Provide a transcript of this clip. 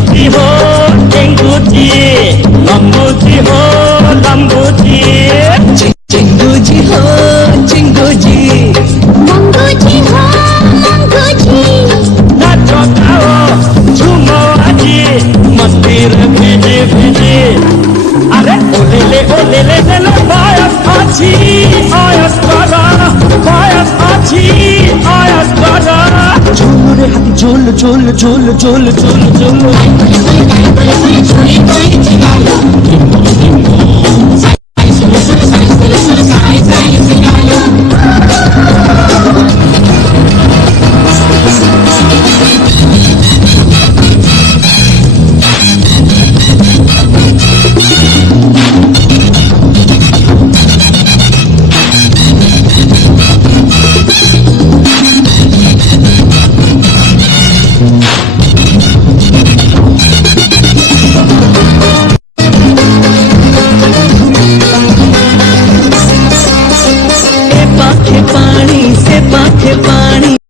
चिंगूची हो चिंगूची, लंबूची हो लंबूची, चिंगूजी हो चिंगूजी, मंगूची हो मंगूची, नाचो गाओ झूमो आजी, मस्तीर भिजी भिजी। अरे ओलेले ओलेले लेले पायस आजी आयस करा, पायस आजी आयस करा। झूल रे हाथी झूल झूल झूल झूल झूल झूल। पाखे पानी से